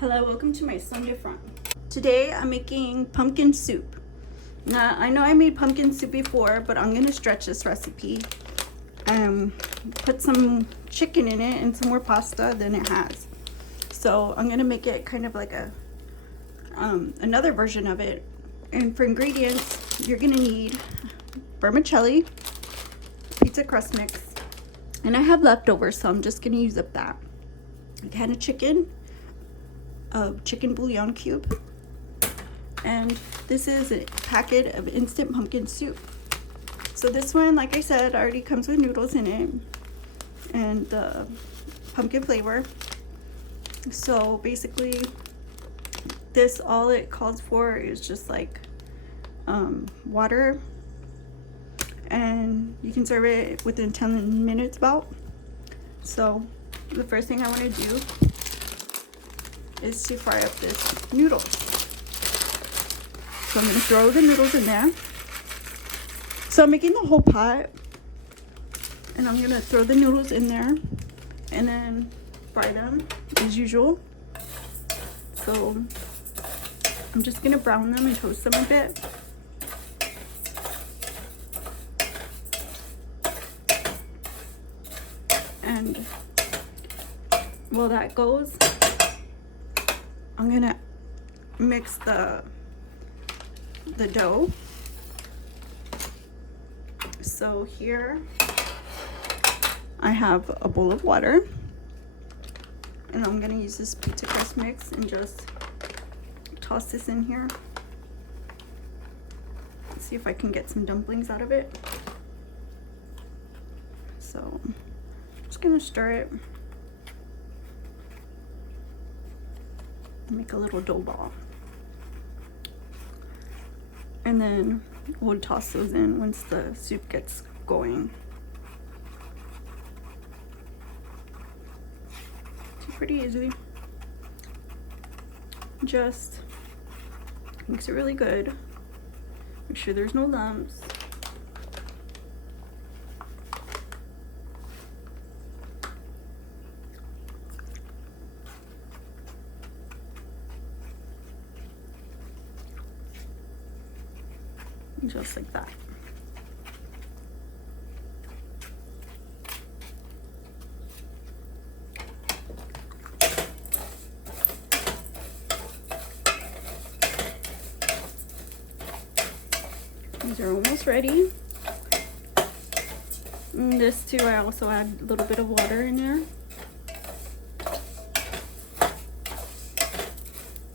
Hello, welcome to my Sunday front. Today I'm making pumpkin soup. Now I know I made pumpkin soup before, but I'm gonna stretch this recipe and put some chicken in it and some more pasta than it has. So I'm gonna make it kind of like a another version of it. And for ingredients, you're gonna need vermicelli, pizza crust mix, and I have leftovers, so I'm just gonna use up that. A can of chicken, a chicken bouillon cube, and this is a packet of instant pumpkin soup. So this one, like I said, already comes with noodles in it and pumpkin flavor. So basically this, all it calls for is just like water, and you can serve it within 10 minutes about. So the first thing I want to do is to fry up this noodles. So I'm going to throw the noodles in there. So I'm making the whole pot, and I'm going to throw the noodles in there and then fry them as usual. So I'm just going to brown them and toast them a bit. And while that goes, I'm gonna mix the dough. So here I have a bowl of water, and I'm gonna use this pizza crust mix and just toss this in here. Let's see if I can get some dumplings out of it. So I'm just gonna stir it. Make a little dough ball, and then we'll toss those in once the soup gets going. It's pretty easy. Just mix it really good. Make sure there's no lumps. Just like that. These are almost ready. And this too, I also add a little bit of water in there.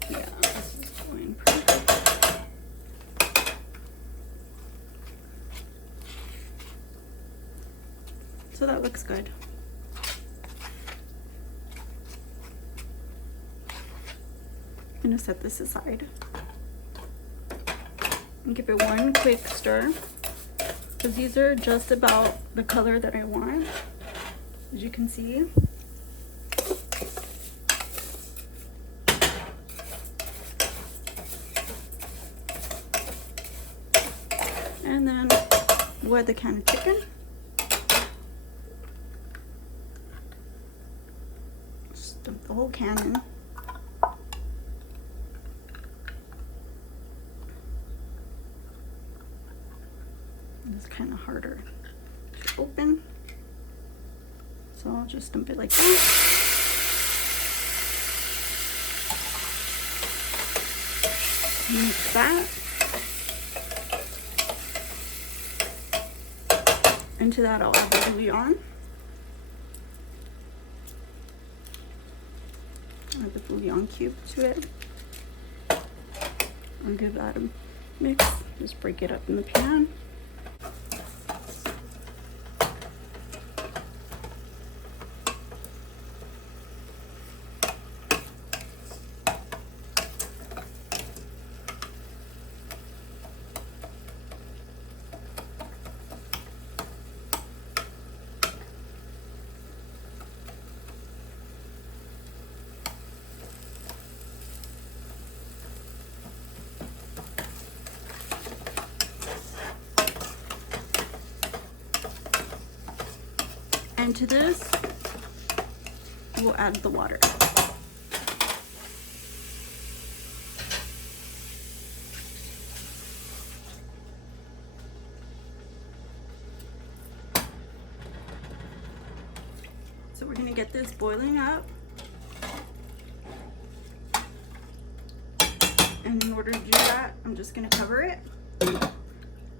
Yeah, this is going perfect. So that looks good. I'm gonna set this aside and give it one quick stir, because these are just about the color that I want, as you can see. And then we'll add the can of chicken. Dump the whole can in. It's kind of harder to open, so I'll just dump it like that. Mix that. Into that I'll add the bouillon. Add the bouillon cube to it. I'll give that a mix. Just break it up in the pan. And to this, we'll add the water. we're gonna get this boiling up. And in order to do that, I'm just gonna cover it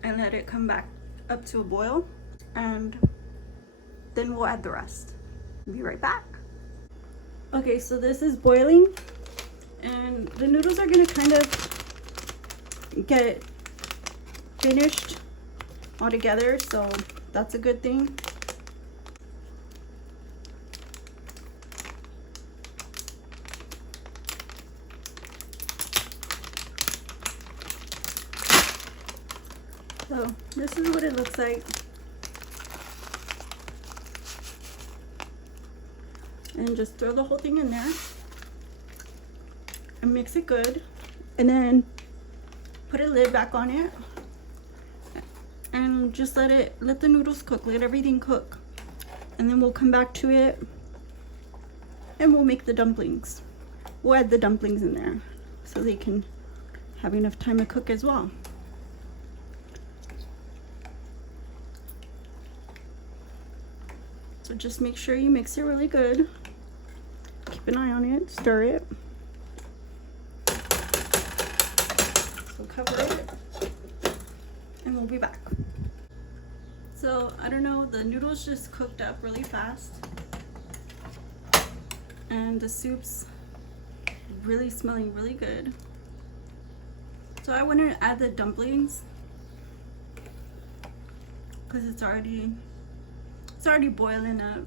and let it come back up to a boil, and then we'll add the rest. Be right back. Okay, so this is boiling, and the noodles are gonna kind of get finished all together, so that's a good thing. So this is what it looks like. And just throw the whole thing in there and mix it good, and then put a lid back on it and just let the noodles cook, let everything cook, and then we'll come back to it and we'll make the dumplings. We'll add the dumplings in there so they can have enough time to cook as well. So just make sure you mix it really good. Keep an eye on it, stir it. So cover it, and we'll be back. So I don't know, the noodles just cooked up really fast, and the soup's really smelling really good. So I want to add the dumplings because it's already boiling up.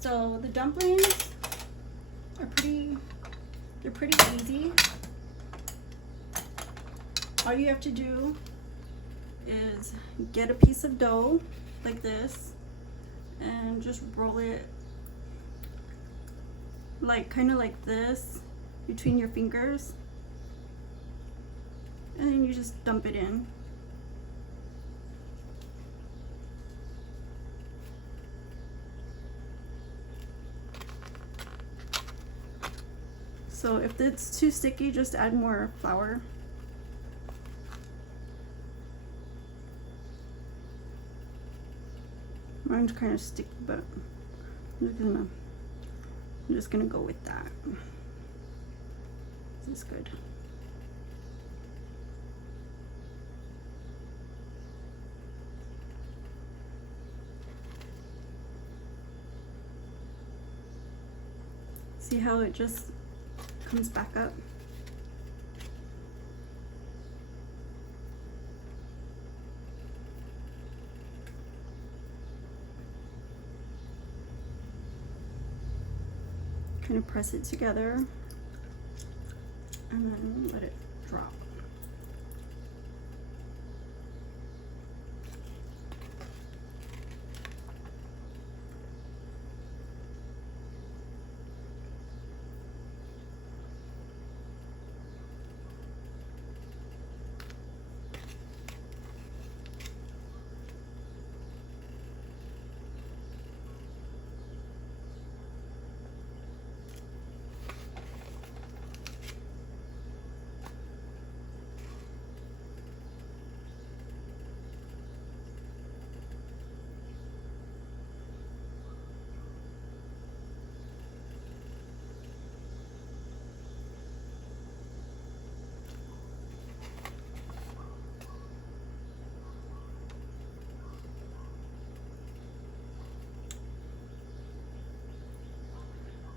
So the dumplings are pretty easy. All you have to do is get a piece of dough like this and just roll it kind of like this between your fingers, and then you just dump it in. So if it's too sticky, just add more flour. Mine's kind of sticky, but I'm just gonna go with that. This is good. See how it just comes back up? Kind of press it together and then let it drop.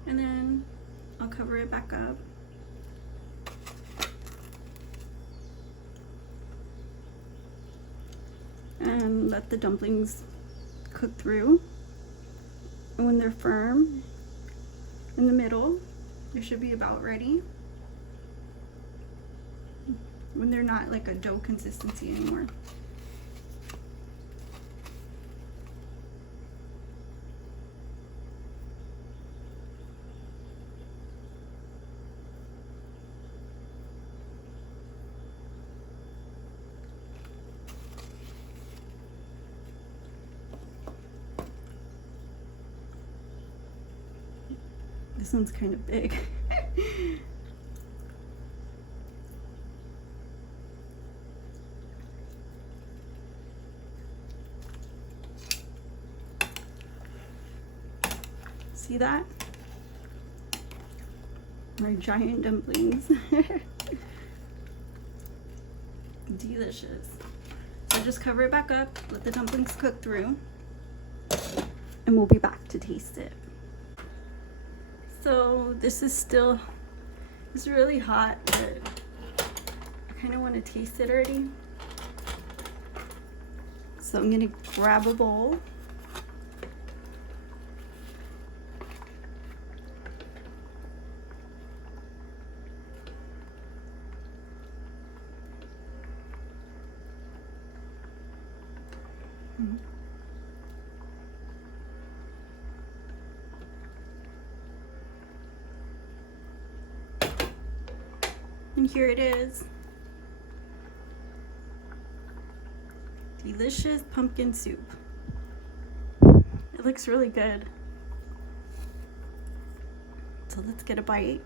And then I'll cover it back up. And let the dumplings cook through. And when they're firm in the middle, they should be about ready. When they're not like a dough consistency anymore. This one's kind of big. See that? My giant dumplings. Delicious. So just cover it back up, let the dumplings cook through, and we'll be back to taste it. So this is still, it's really hot, but I kind of want to taste it already. So I'm gonna grab a bowl. And here it is. Delicious pumpkin soup. It looks really good. So let's get a bite.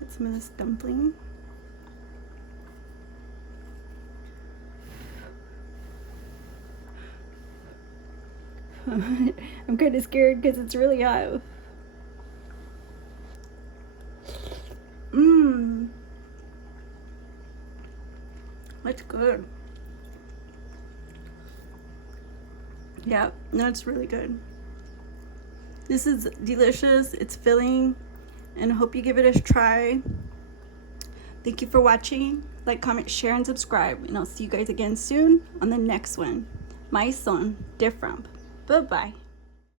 Get some of this dumpling. I'm kind of scared because it's really hot. That's good. Yeah, no, it's really good. This is delicious. It's filling, and I hope you give it a try. Thank you for watching. Like, comment, share, and subscribe, and I'll see you guys again soon on the next one. My son, different. Bye-bye.